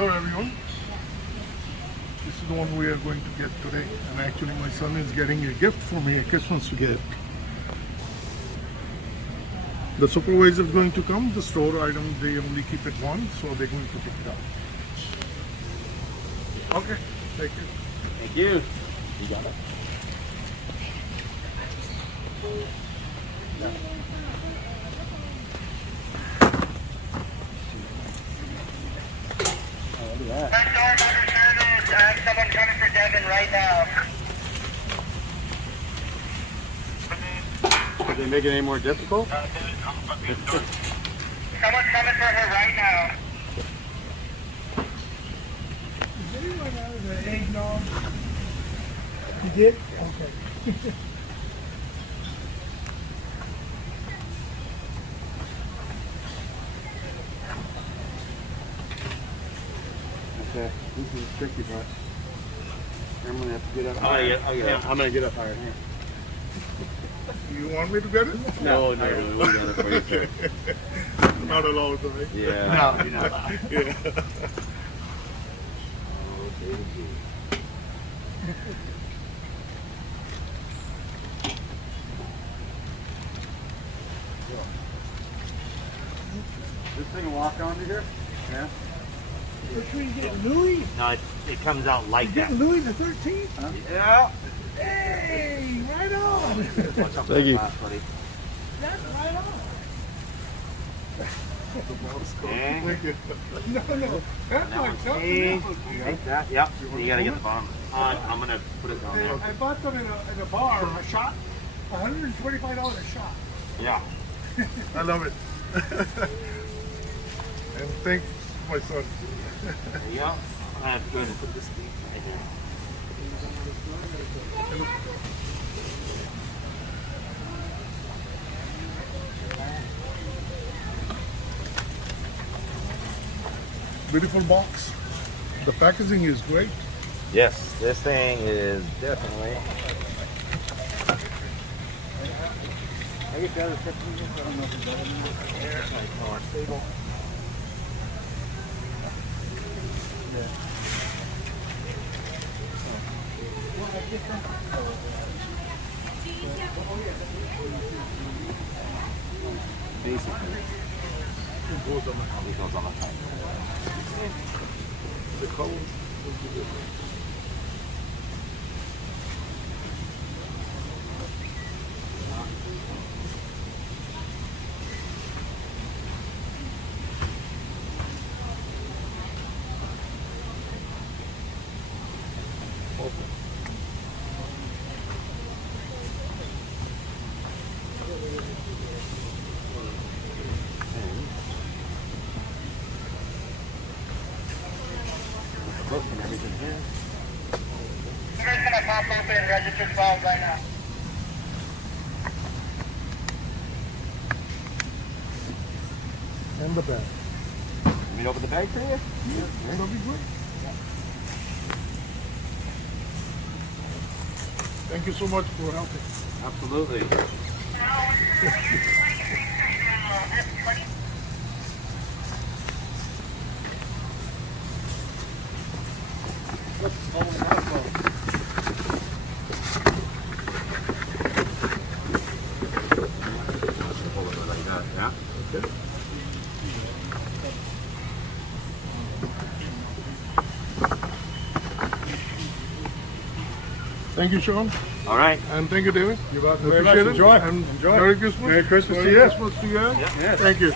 Hello everyone. This is the one we are going to get today. And actually my son is getting a gift for me, a Christmas gift. The supervisor is going to come. The store item, they only keep it one, so they're going to pick it up. Okay, thank you. Thank you. You got it. Oh, look at that. Front door number service. I have someone coming for Devin right now. Did they make it any more difficult? Someone's coming for her right now. Is anyone out of the eggnog? You did? Okay. Okay, this is tricky, but I'm gonna have to get up I'm higher. gonna get- I'm gonna get up higher. You want me to get it? No, no, we got it for you, sir. Not allowed, right? Yeah. No, you're not allowed. Yeah. This thing will walk onto here? Yeah. Which one you getting, Louis? No, it comes out You like that. getting Louis the 13th? Huh? Yeah. Hey, right on. Thank you. That's right on. Okay. Thank you. No, no. That's like something else. Take that. Yep. You gotta get the bottom. I'm gonna put it down there. I bought them in a bar, a shot, $125 a shot. Yeah. I love it. And thanks, my son. There you go. I have to go and put this thing right here. Beautiful box. The packaging is great. Yes, this thing is definitely. I get the other 15 minutes. I don't know if it's better than that. It's like more stable. Basically. It goes on the top. The color will be different. Book and everything here. You guys gonna pop open register 12 right now. And the bag. Let me open the bag for you. Yeah, that'll be great. Thank you so much for helping. Absolutely. Hold it like that. Yeah. Okay. Thank you, Sean. All right. And thank you, David. You got Appreciate it. Enjoy. And Enjoy. Merry Christmas. Merry Christmas to Merry you. Christmas to you. Yes. Thank you.